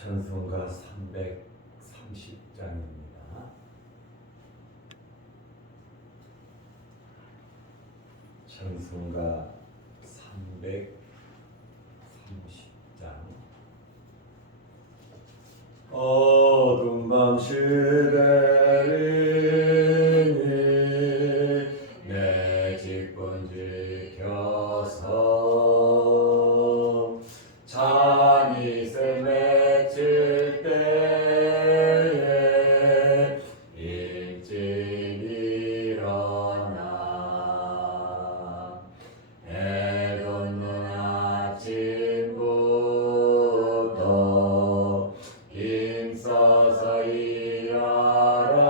찬송가 330장입니다. 찬송가 330장. 어두운 밤 시대이니 내 직분 지켜서 잔이슬 맺힐 때에 일찍 일어나 해 돋는 아침부터 힘써서 일하라.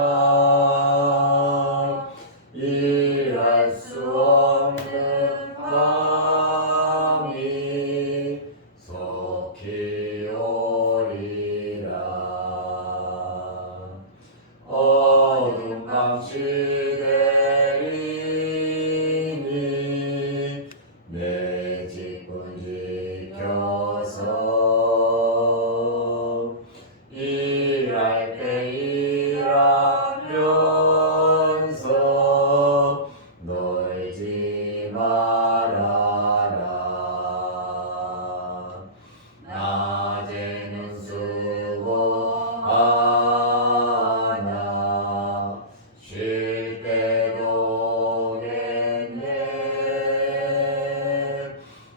일할 수 없는 밤이 속히 오리라. 어두운 밤 시대이니 내 직분 지켜서 일할 때 일하면서 놀지 말아라. 낮에는 수고하나 쉴 때도 오겠네.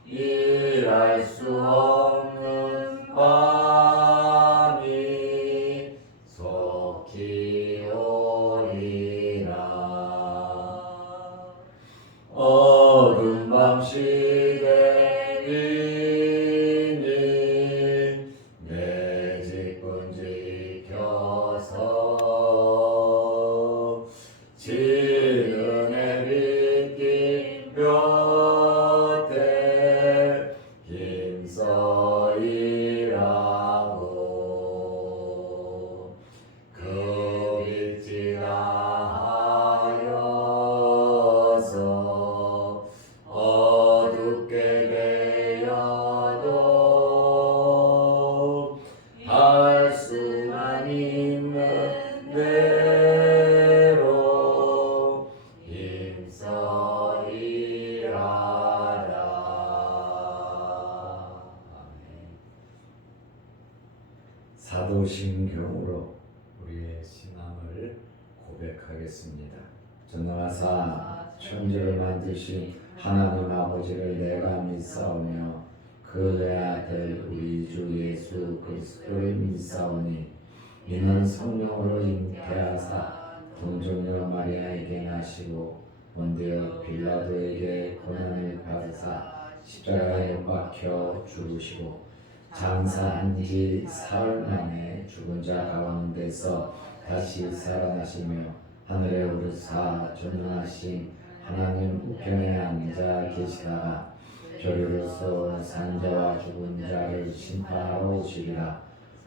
일할 수 없는 밤이 속히 오리라. 어두운 밤 시대이니 내 직분 지켜서 지는 해빛 곁에 힘써 일하고 그 빛이 나하여서 어둡게 되어도 할 수만 있는 대로 힘써 일하라. 아멘. 사도신경으로 우리의 신앙을 고백하겠습니다. 전능하사 천지를 만드신 하나님 아버지를 내가 믿사오며 그 외아들 우리 주 예수 그리스도를 믿사오니 이는 성령으로 잉태하사 동정녀 마리아에게 나시고 본디오 빌라도에게 고난을 받으사 십자가에 못 박혀 죽으시고 장사한 지 사흘 만에 죽은 자 가운데서 다시 살아나시며 하늘에 오르사 전능하신 하나님 우편에 앉아 계시다가 저리로서 산자와 죽은 자를 심판하러 오시리라.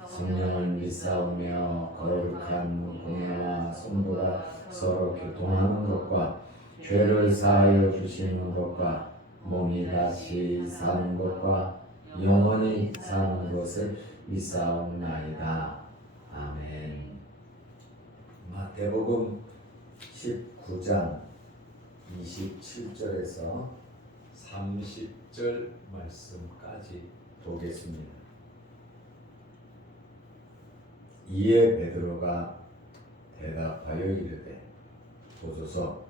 성령을 믿사오며 거룩한 공예와 손보다 서로 교통하는 것과 죄를 사하여 주시는 것과 몸이 다시 사는 것과 영원히 사는 것을 믿사옵나이다. 아멘. 마태복음 19장 27절에서 30절 말씀까지 보겠습니다. 이에 베드로가 대답하여 이르되 보소서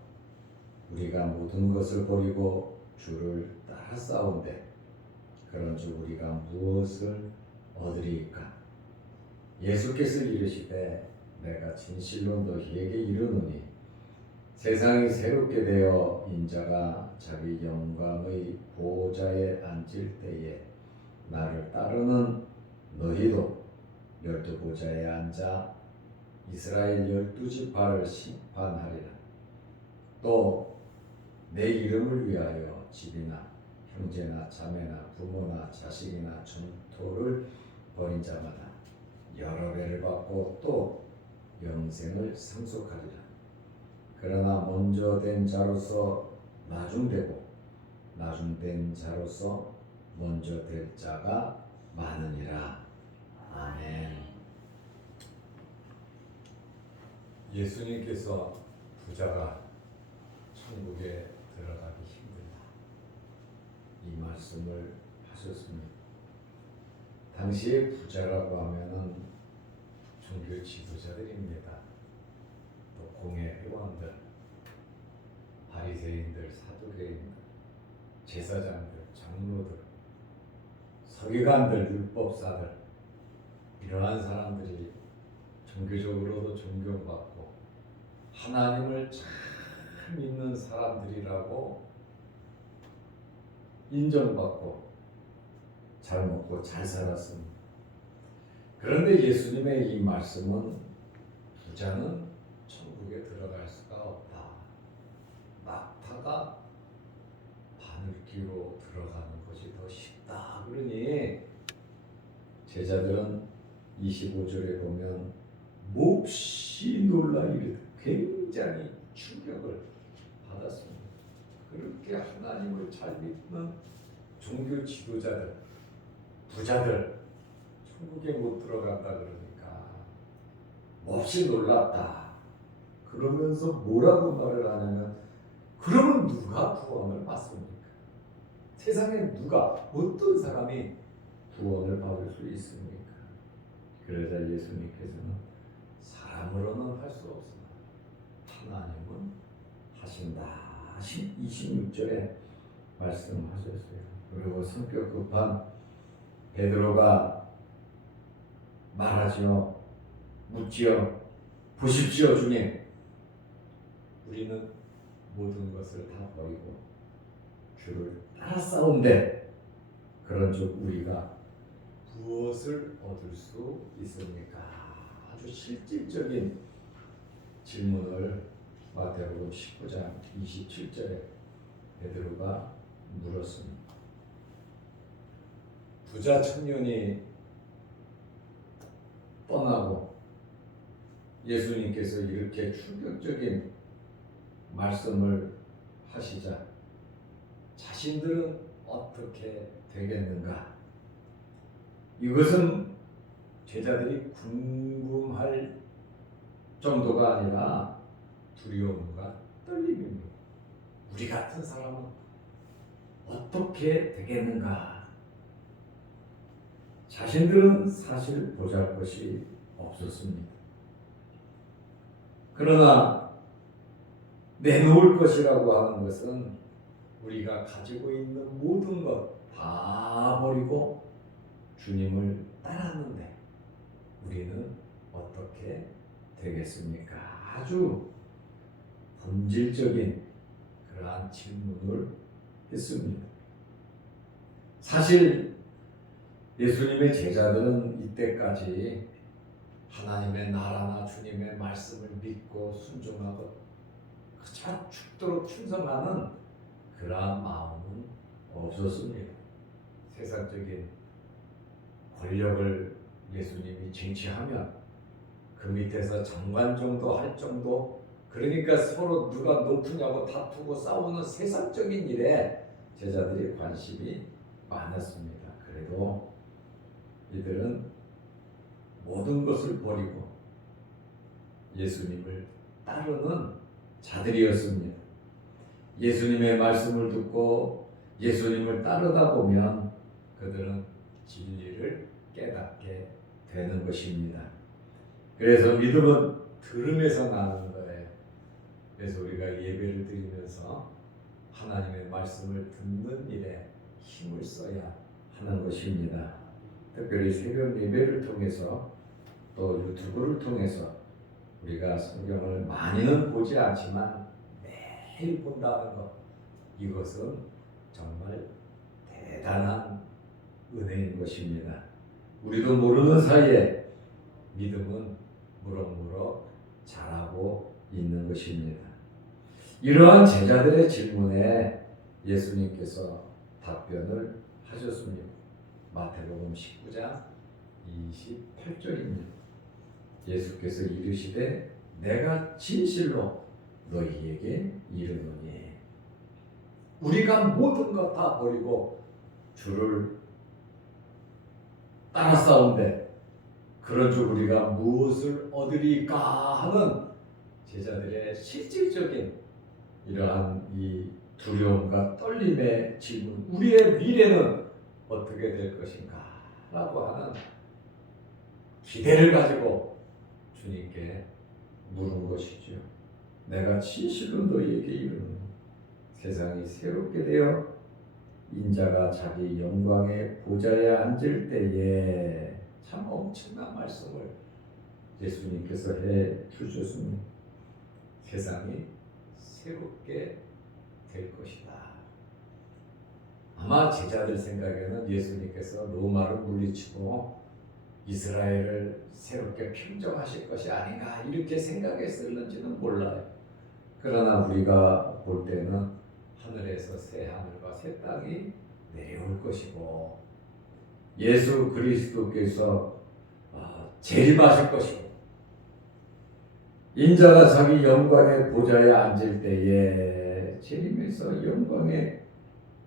우리가 모든 것을 버리고 주를 따라 싸운데 그런즉 우리가 무엇을 얻으리이까? 예수께서 이르시되 내가 진실로 너희에게 이르노니 세상이 새롭게 되어 인자가 자기 영광의 보좌에 앉을 때에 나를 따르는 너희도 열두 보좌에 앉아 이스라엘 12지파를 심판하리라. 또 내 이름을 위하여 집이나 형제나 자매나 부모나 자식이나 전토를 벌인 자마다 여러 배를 받고 또 영생을 상속하리라. 그러나 먼저 된 자로서 나중되고 나중된 자로서 먼저 될 자가 많으니라. 아멘. 예수님께서 부자가 천국에 들어가기 힘들다, 이 말씀을 하셨습니다. 당시에 부자라고 하면은 종교 지도자들입니다. 또 공회 회원들, 바리새인들, 사두개인들, 제사장들, 장로들, 서기관들, 율법사들, 이러한 사람들이 종교적으로도 존경받고 하나님을 잘 믿는 사람들이라고 인정받고 잘 먹고 잘 살았습니다. 그런데 예수님의 이 말씀은 부자는 천국에 들어갈 수가 없다, 낙타가 바늘귀로 들어가는 것이 더 쉽다 그러니 제자들은 25절에 보면 몹시 놀라 이르되 굉장히 충격을 받았습니다. 그렇게 하나님을 잘 믿는 종교 지도자들, 부자들 천국에 못 들어간다 그러니까 몹시 놀랐다. 그러면서 뭐라고 말을 하냐면, 그러면 누가 구원을 받습니까? 세상에 누가, 어떤 사람이 구원을 받을 수 있습니까? 그러자 예수님께서는 사람으로는 할 수 없으나 하나님은 하신다, 26절에 말씀하셨어요. 그리고 성격 급한 베드로가 말하지요. 묻지요. 보십시오 주님, 우리는 모든 것을 다 버리고 주를 따라싸운데 그런즉 우리가 무엇을 얻을 수 있습니까? 아주 실질적인 질문을 마태복음 19장 27절에 베드로가 물었습니다. 부자 청년이 떠나고 예수님께서 이렇게 충격적인 말씀을 하시자 자신들은 어떻게 되겠는가? 이것은 제자들이 궁금할 정도가 아니라 두려움과 떨림입니다. 우리 같은 사람은 어떻게 되겠는가? 자신들은 사실 보잘것이 없었습니다. 그러나 내놓을 것이라고 하는 것은 우리가 가지고 있는 모든 것 다 버리고 주님을 따랐는데 우리는 어떻게 되겠습니까? 아주 본질적인 그러한 질문을 했습니다. 사실 예수님의 제자들은 이때까지 하나님의 나라나 주님의 말씀을 믿고 순종하고 그저 죽도록 충성하는 그러한 마음은 없었습니다. 세상적인 권력을 예수님이 쟁취하면 그 밑에서 장관 정도 할 정도, 그러니까 서로 누가 높으냐고 다투고 싸우는 세상적인 일에 제자들이 관심이 많았습니다. 그래도 이들은 모든 것을 버리고 예수님을 따르는 자들이었습니다. 예수님의 말씀을 듣고 예수님을 따르다 보면 그들은 진리를 깨닫게 되는 것입니다. 그래서 믿음은 들음에서 나는 거예요. 그래서 우리가 예배를 드리면서 하나님의 말씀을 듣는 일에 힘을 써야 하는 것입니다. 특별히 새벽 예배를 통해서 또 유튜브를 통해서 우리가 성경을 많이는 보지 않지만 매일 본다는 것, 이것은 정말 대단한 은혜인 것입니다. 우리도 모르는 사이에 믿음은 무럭무럭 자라고 있는 것입니다. 이러한 제자들의 질문에 예수님께서 답변을 하셨습니다. 마태복음 19장 28절입니다. 예수께서 이르시되 내가 진실로 너희에게 이르노니 우리가 모든 것 다 버리고 주를 따라 싸운데 그런 줄 우리가 무엇을 얻으리까 하는 제자들의 실질적인 이러한 이 두려움과 떨림의 질문, 우리의 미래는 어떻게 될 것인가 라고 하는 기대를 가지고 주님께 물은 것이죠. 내가 진실로 너희에게 이르노니 세상이 새롭게 되어 인자가 자기 영광의 보좌에 앉을 때에, 참 엄청난 말씀을 예수님께서 해 주셨습니다. 세상이 새롭게 될 것이다. 아마 제자들 생각에는 예수님께서 로마를 물리치고 이스라엘을 새롭게 평정하실 것이 아닌가 이렇게 생각했을는지는 몰라요. 그러나 우리가 볼 때는 하늘에서 새 하늘과 새 땅이 내려올 것이고 예수 그리스도께서 재림하실 것이고 인자가 자기 영광의 보좌에 앉을 때에, 재림에서 영광의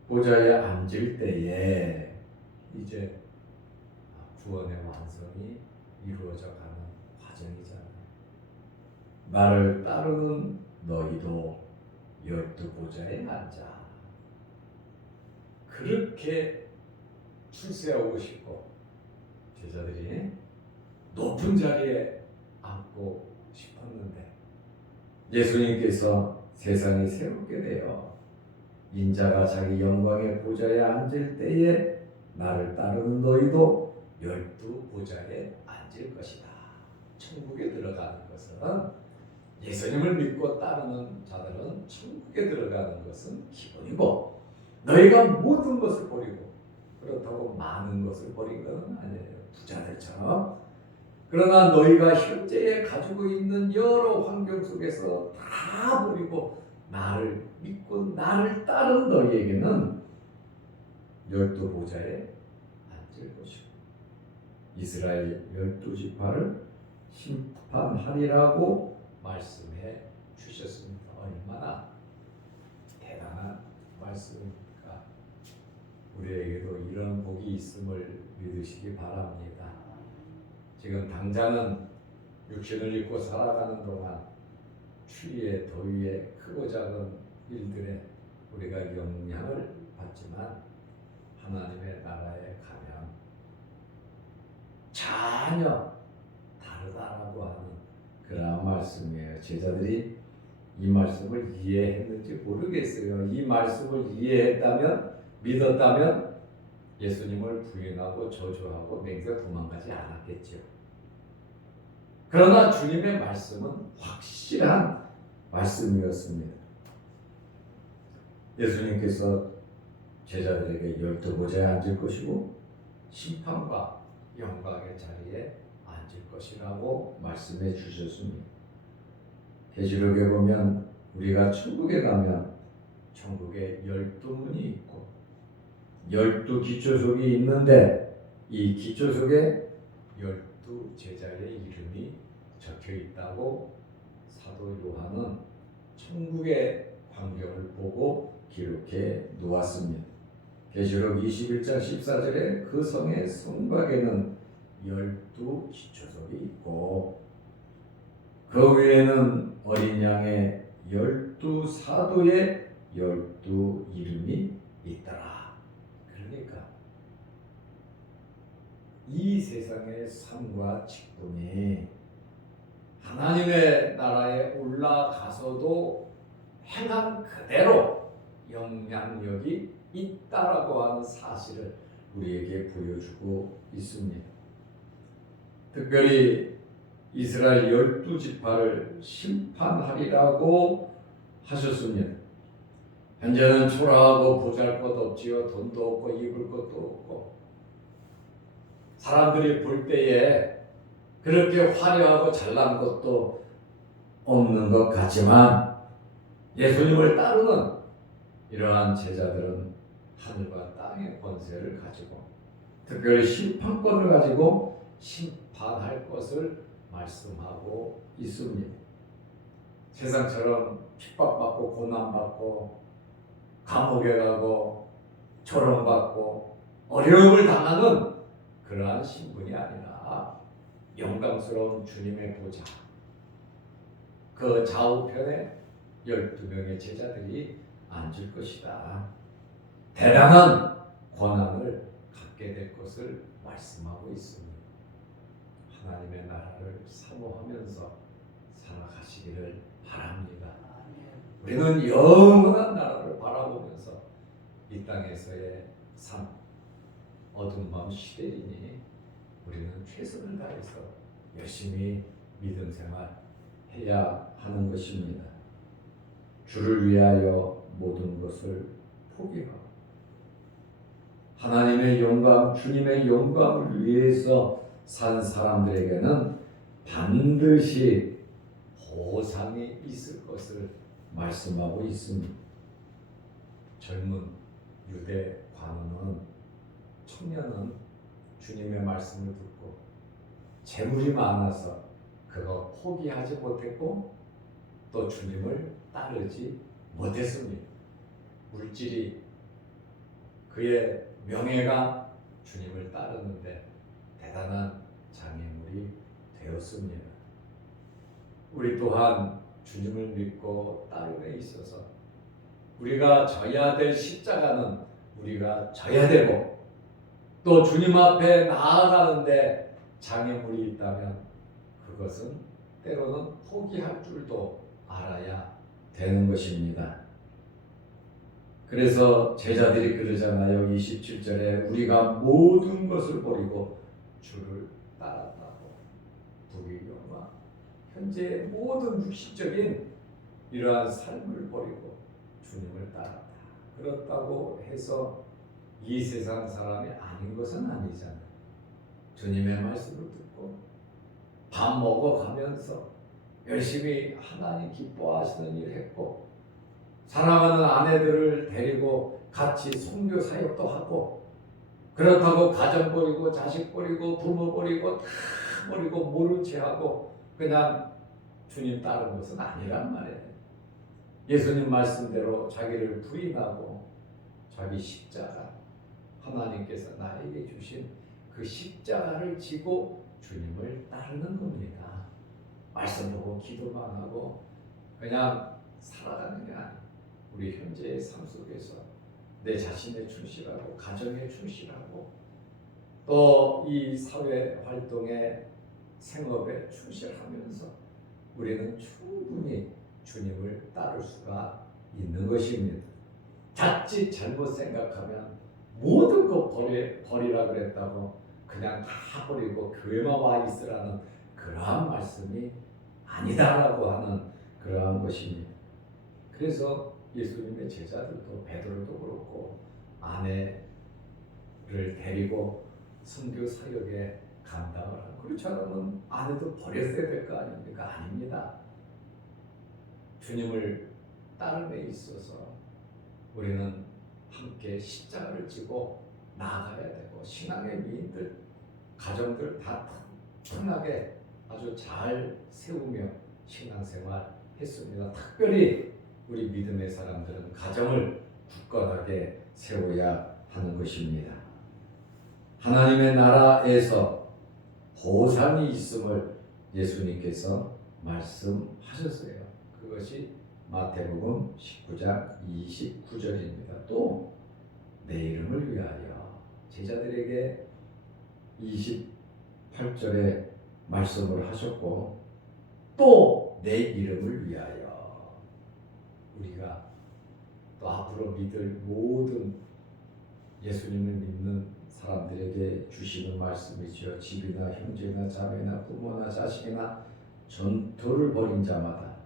보좌에 앉을 때에 이제 구원의 완성이 이루어져 가는 과정이잖아요. 나를 따르는 너희도 12보좌에 앉아. 그렇게 출세하고 싶고 제자들이 높은 자리에 앉고 싶었는데 예수님께서 세상이 새롭게 되어 인자가 자기 영광의 보좌에 앉을 때에 나를 따르는 너희도 12보좌에 앉을 것이다. 천국에 들어가는 것은, 예수님을 믿고 따르는 자들은 천국에 들어가는 것은 기본이고, 너희가 모든 것을 버리고 그렇다고 많은 것을 버린 것은 아니에요. 부자들처럼. 그러나 너희가 현재에 가지고 있는 여러 환경 속에서 다 버리고 나를 믿고 나를 따른 너희에게는 12보좌에 앉을 것이고 이스라엘 12지파를 심판하리라고 말씀해 주셨습니다. 얼마나 대단한 말씀입니까? 우리에게도 이런 복이 있음을 믿으시기 바랍니다. 지금 당장은 육신을 입고 살아가는 동안 추위에 더위에 크고 작은 일들에 우리가 영향을 받지만 하나님의 나라에 가면 전혀 다르다라고 하는 그런 말씀이에요. 제자들이 이 말씀을 이해했는지 모르겠어요. 이 말씀을 이해했다면, 믿었다면 예수님을 부인하고 저주하고 맹세 도망가지 않았겠죠. 그러나 주님의 말씀은 확실한 말씀이었습니다. 예수님께서 제자들에게 12보좌에 앉을 것이고 심판과 영광의 자리에 앉을 것이라고 말씀해 주셨습니다. 계시록에 보면 우리가 천국에 가면 천국에 12문이 있고 12기초석이 있는데 이 기초석에 12제자의 이름이 적혀 있다고 사도 요한은 천국의 광경을 보고 기록해 놓았습니다. 계시록 21장 14절에 그 성의 성곽에는 12기초석이 있고 그 위에는 어린 양의 12사도의 12이름이 있더라. 그러니까 이 세상의 삶과 직분이 하나님의 나라에 올라가서도 행한 그대로 영향력이 있다라고 하는 사실을 우리에게 보여주고 있습니다. 특별히 이스라엘 12지파를 심판하리라고 하셨습니다. 현재는 초라하고 보잘것없지요. 돈도 없고 입을 것도 없고 사람들이 볼 때에 그렇게 화려하고 잘난 것도 없는 것 같지만 예수님을 따르는 이러한 제자들은 하늘과 땅의 권세를 가지고 특별히 심판권을 가지고 심판할 것을 말씀하고 있습니다. 세상처럼 핍박받고 고난받고 감옥에 가고 조롱받고 어려움을 당하는 그러한 신분이 아니라 영광스러운 주님의 보좌, 그 좌우편에 12명의 제자들이 앉을 것이다. 대단한 권한을 갖게 될 것을 말씀하고 있습니다. 하나님의 나라를 사모하면서 살아가시기를 바랍니다. 우리는 영원한 나라를 바라보면서 이 땅에서의 삶, 어두운 밤 시대이니 우리는 최선을 다해서 열심히 믿음 생활 해야 하는 것입니다. 주를 위하여 모든 것을 포기하고 하나님의 영광, 주님의 영광을 위해서 산 사람들에게는 반드시 보상이 있을 것을 말씀하고 있습니다. 젊은 유대 관원은, 청년은 주님의 말씀을 듣고 재물이 많아서 그거 포기하지 못했고 또 주님을 따르지 못했습니다. 물질이, 그의 명예가 주님을 따르는데 대단한 장애물이 되었습니다. 우리 또한 주님을 믿고 따름에 있어서 우리가 져야 될 십자가는 우리가 져야 되고, 또 주님 앞에 나아가는데 장애물이 있다면 그것은 때로는 포기할 줄도 알아야 되는 것입니다. 그래서 제자들이 그러잖아요. 27절에 우리가 모든 것을 버리고 주를 따랐다고. 부귀영화, 현재의 모든 육신적인 이러한 삶을 버리고 주님을 따랐다. 그렇다고 해서 이 세상 사람이 아닌 것은 아니잖아요. 주님의 말씀을 듣고 밥 먹어가면서 열심히 하나님 기뻐하시는 일을 했고, 사랑하는 아내들을 데리고 같이 선교 사역도 하고, 그렇다고 가정 버리고 자식 버리고 부모 버리고 다 버리고 모른 채 하고 그냥 주님 따른 것은 아니란 말이에요. 예수님 말씀대로 자기를 부인하고 자기 십자가, 하나님께서 나에게 주신 그 십자가를 지고 주님을 따르는 겁니다. 말씀 보고 기도만 하고 그냥 살아가는 게 아니에요. 우리 현재의 삶 속에서 내 자신에 충실하고 가정에 충실하고 또 이 사회 활동에 생업에 충실하면서 우리는 충분히 주님을 따를 수가 있는 것입니다. 자칫 잘못 생각하면 모든 것 버리라 그랬다고 그냥 다 버리고 교회만 와 있으라는 그러한 말씀이 아니다라고 하는 그러한 것입니다. 그래서 예수님의 제자들도, 베드로도 그렇고 아내를 데리고 선교 사역에 감당을 하고, 그렇지 않으면 아내도 버렸어야 될 거 아닙니까? 아닙니다. 주님을 따름에 있어서 우리는 함께 십자가를 지고 나아가야 되고, 신앙의 미인들, 가정들 다 편하게 아주 잘 세우며 신앙생활 했습니다. 특별히 우리 믿음의 사람들은 가정을 굳건하게 세워야 하는 것입니다. 하나님의 나라에서 보상이 있음을 예수님께서 말씀하셨어요. 그것이 마태복음 19장 29절입니다. 또 내 이름을 위하여, 제자들에게 28절에 말씀을 하셨고, 또 내 이름을 위하여, 우리가 또 앞으로 믿을 모든 예수님을 믿는 사람들에게 주시는 말씀이죠. 집이나 형제나 자매나 부모나 자식이나 전토를 벌인 자마다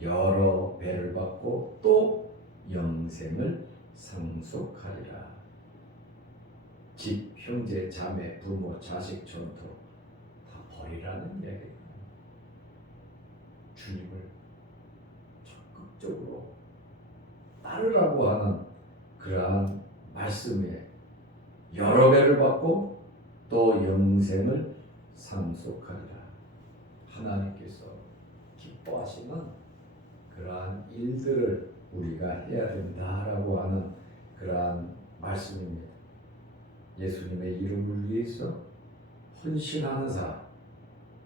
여러 배를 받고 또 영생을 상속하리라. 집, 형제, 자매, 부모, 자식, 전토 다 버리라는 이야기예요. 주님을 적극적으로 따르라고 하는 그러한 말씀에 여러 배를 받고 또 영생을 상속하리라. 하나님께서 기뻐하시는 그러한 일들을 우리가 해야 된다라고 하는 그러한 말씀입니다. 예수님의 이름을 위해서 헌신하는 사람,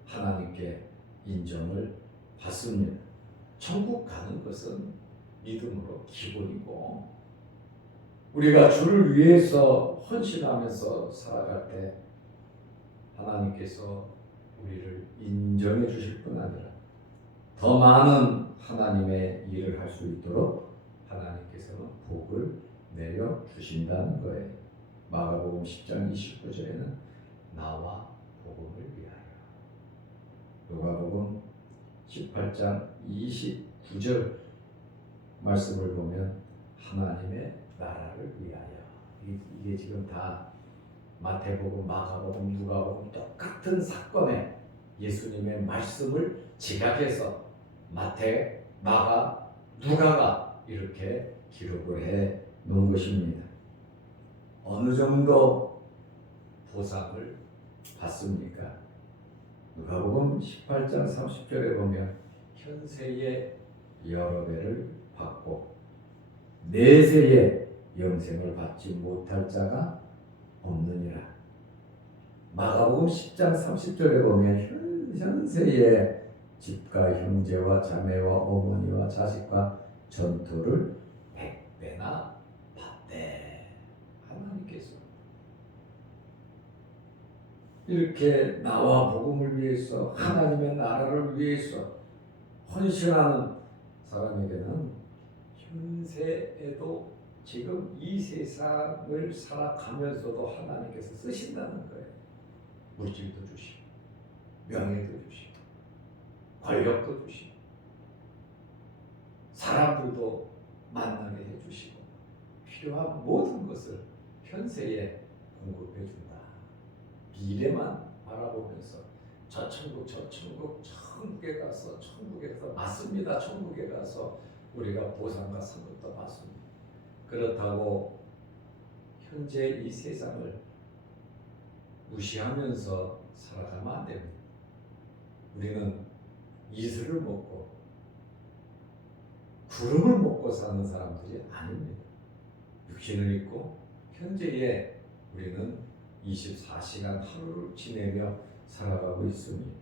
하나님께 인정을 받습니다. 천국 가는 것은 믿음으로 기본이고, 우리가 주를 위해서 헌신하면서 살아갈 때 하나님께서 우리를 인정해 주실 뿐 아니라 더 많은 하나님의 일을 할 수 있도록 하나님께서는 복을 내려 주신다는 거예요. 마가복음 10장 29절에는 나와 복음을 위하여, 누가복음 18장 29절 말씀을 보면 하나님의 나라를 위하여, 이게 지금 다 마태복음, 마가복음, 누가복음 똑같은 사건에 예수님의 말씀을 지각해서 마태, 마가, 누가가 이렇게 기록을 해 놓은 것입니다. 어느 정도 보상을 받습니까? 누가복음 18장 30절에 보면 현세에 여러 배를 받고 내세에 영생을 받지 못할 자가 없느니라. 마가복음 10장 30절에 보면 현세에 집과 형제와 자매와 어머니와 자식과 전토를 100배나 받되, 하나님께서 이렇게 나와 복음을 위해서, 하나님의 나라를 위해서 헌신하는 사람에게는 현세에도 지금 이 세상을 살아가면서도 하나님께서 쓰신다는 거예요. 물질도 주시고, 명예도 주시고, 권력도 주시고, 사람들도 만나게 해주시고, 필요한 모든 것을 현세에 공급해 준다. 미래만 바라보면서 저 천국, 저 천국, 천국에 가서, 맞습니다. 천국에 가서 우리가 보상과 상급도 받습니다. 그렇다고 현재 이 세상을 무시하면서 살아가면 안 됩니다. 우리는 이슬을 먹고 구름을 먹고 사는 사람들이 아닙니다. 육신을 입고 현재에 우리는 24시간 하루를 지내며 살아가고 있습니다.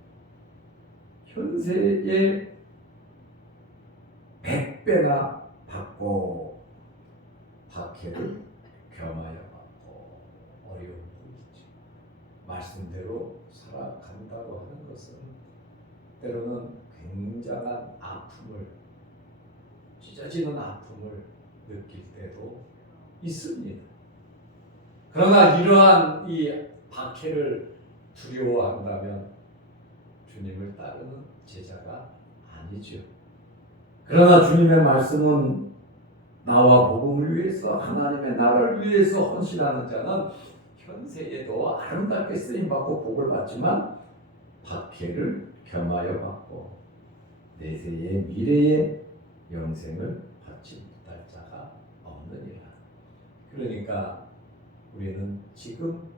현세에 100배나 받고 박해를 겸하여 받고, 어려움도 있죠. 말씀대로 살아간다고 하는 것은 때로는 굉장한 아픔을, 찢어지는 아픔을 느낄 때도 있습니다. 그러나 이러한 이 박해를 두려워한다면 주님을 따르는 제자가 아니죠. 그러나 주님의 말씀은 나와 복음을 위해서, 하나님의 나라를 위해서 헌신하는 자는 현세에도 아름답게 쓰임받고 복을 받지만 박해를 겸하여 받고 내세의 미래의 영생을 받지 못할 자가 없느니라. 그러니까 우리는 지금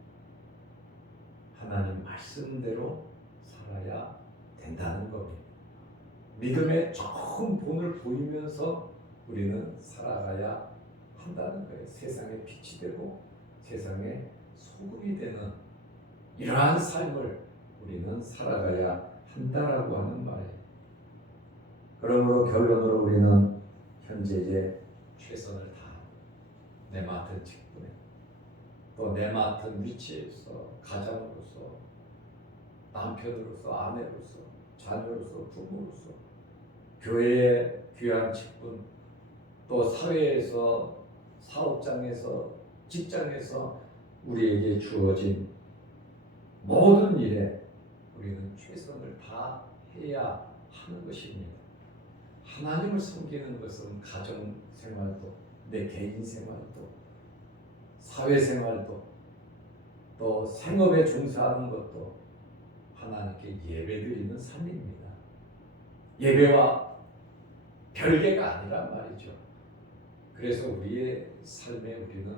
하나님 말씀대로 살아야 된다는 겁니다. 믿음의 좋은 본을 보이면서 우리는 살아가야 한다는 거예요. 세상의 빛이 되고 세상의 소금이 되는 이러한 삶을 우리는 살아가야 한다라고 하는 말이에요. 그러므로 결론으로 우리는 현재의 최선을 다하고 내 맡은 직분에, 또 내 맡은 위치에서, 가장으로서, 남편으로서, 아내로서, 자녀로서, 부모로서, 교회의 귀한 직분, 또 사회에서, 사업장에서, 직장에서 우리에게 주어진 모든 일에 우리는 최선을 다해야 하는 것입니다. 하나님을 섬기는 것은 가정생활도, 내 개인생활도, 사회생활도, 또 생업에 종사하는 것도 하나님께 예배드리는 삶입니다. 예배와 별개가 아니란 말이죠. 그래서 우리의 삶에 우리는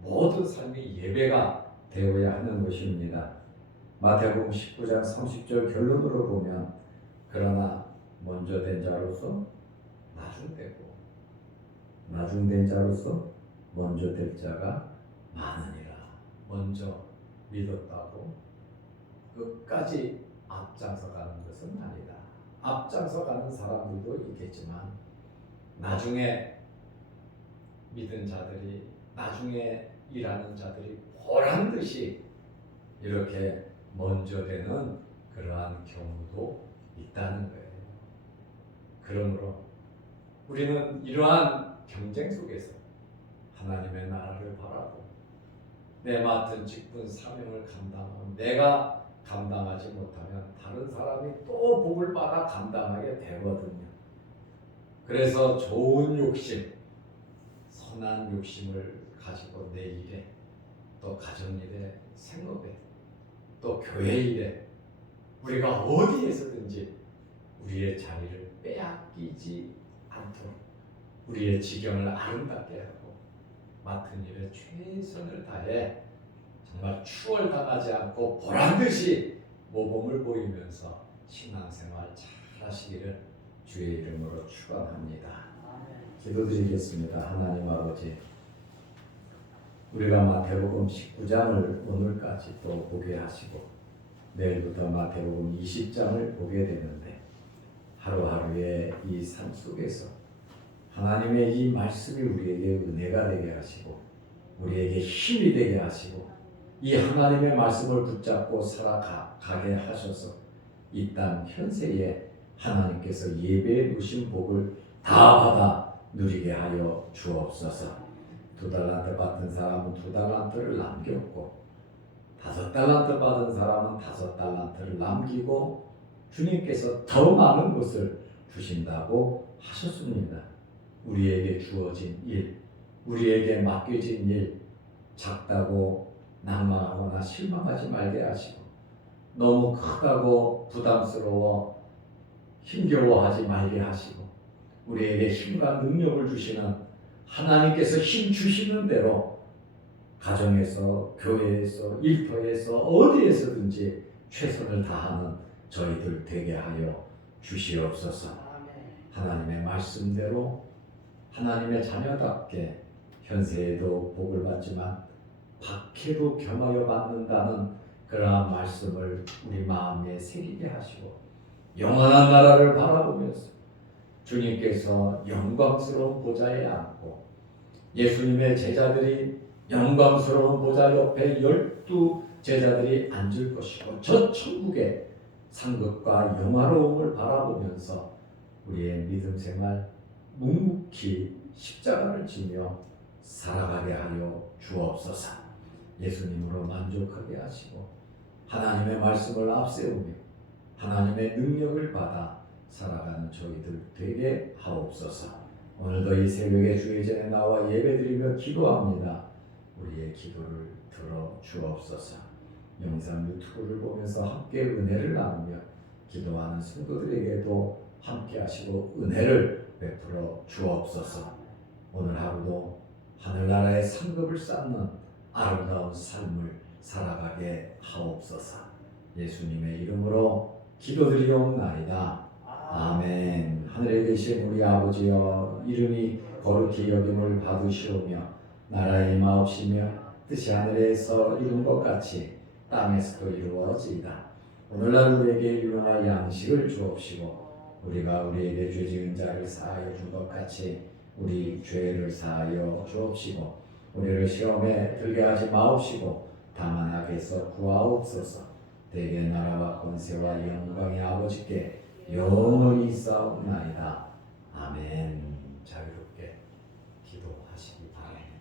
모든 삶이 예배가 되어야 하는 것입니다. 마태복음 19장 30절 결론으로 보면 그러나 먼저 된 자로서 나중되고 나중된 자로서 먼저 될 자가 많으니라. 먼저 믿었다고 끝까지 앞장서 가는 것은 아니다. 앞장서 가는 사람들도 있겠지만 나중에 믿은 자들이, 나중에 일하는 자들이 보란 듯이 이렇게 먼저 되는 그러한 경우도 있다는 거예요. 그러므로 우리는 이러한 경쟁 속에서 하나님의 나라를 바라고 내 맡은 직분 사명을 감당하면, 내가 감당하지 못하면 다른 사람이 또 복을 받아 감당하게 되거든요. 그래서 좋은 욕심, 선한 욕심을 가지고 내 일에, 또 가정일에, 생업에, 또 교회 일에 우리가 어디에서든지 우리의 자리를 빼앗기지 않도록 우리의 지경을 아름답게 하고 맡은 일에 최선을 다해 정말 추월당하지 않고 보란듯이 모범을 보이면서 신앙생활 잘 하시기를 주의 이름으로 축원합니다. 기도드리겠습니다. 하나님 아버지, 우리가 마태복음 19장을 오늘까지 또 보게 하시고 내일부터 마태복음 20장을 보게 되는데, 하루하루의 이 삶 속에서 하나님의 이 말씀이 우리에게 은혜가 되게 하시고 우리에게 힘이 되게 하시고 이 하나님의 말씀을 붙잡고 살아가게 하셔서 이 땅 현세에 하나님께서 예배해 두신 복을 다 받아 누리게 하여 주옵소서. 2달란트 받은 사람은 2달란트를 남겼고 5달란트 받은 사람은 5달란트를 남기고 주님께서 더 많은 것을 주신다고 하셨습니다. 우리에게 주어진 일, 우리에게 맡겨진 일, 작다고 낭망하거나 실망하지 말게 하시고 너무 크다고 부담스러워 힘겨워하지 말게 하시고 우리에게 힘과 능력을 주시는 하나님께서 힘 주시는 대로 가정에서, 교회에서, 일터에서, 어디에서든지 최선을 다하는 저희들 되게 하여 주시옵소서. 하나님의 말씀대로 하나님의 자녀답게 현세에도 복을 받지만 박해도 겸하여 받는다는 그러한 말씀을 우리 마음에 새기게 하시고 영원한 나라를 바라보면서 주님께서 영광스러운 보좌에 앉고 예수님의 제자들이 영광스러운 보좌 옆에 12 제자들이 앉을 것이고 저 천국의 상급과 영화로움을 바라보면서 우리의 믿음 생활 묵묵히 십자가를 지며 살아가게 하여 주옵소서. 예수님으로 만족하게 하시고 하나님의 말씀을 앞세우며 하나님의 능력을 받아 살아가는 저희들 되게 하옵소서. 오늘도 이 새벽에 주의 전에 나와 예배드리며 기도합니다. 우리의 기도를 들어 주옵소서. 영상 유튜브를 보면서 함께 은혜를 나누며 기도하는 성도들에게도 함께 하시고 은혜를 베풀어 주옵소서. 오늘 하루도 하늘나라의 상급을 쌓는 아름다운 삶을 살아가게 하옵소서. 예수님의 이름으로 기도드리옵나이다. 아멘. 하늘에 계신 우리 아버지여, 이름이 거룩히 여김을 받으시오며 나라의 임하옵시며 뜻이 하늘에서 이룬 것 같이 땅에서도 이루어지이다. 오늘날 우리에게 일용할 양식을 주옵시고 우리가 우리에게 죄 지은 자를 사하여 준 것 같이 우리 죄를 사하여 주옵시고 우리를 시험에 들게 하지 마옵시고 다만 악에서 구하옵소서. 대개 나라와 권세와 영광의 아버지께 영원히 있사옵나이다. 아멘. 자유롭게 기도하시기 바랍니다.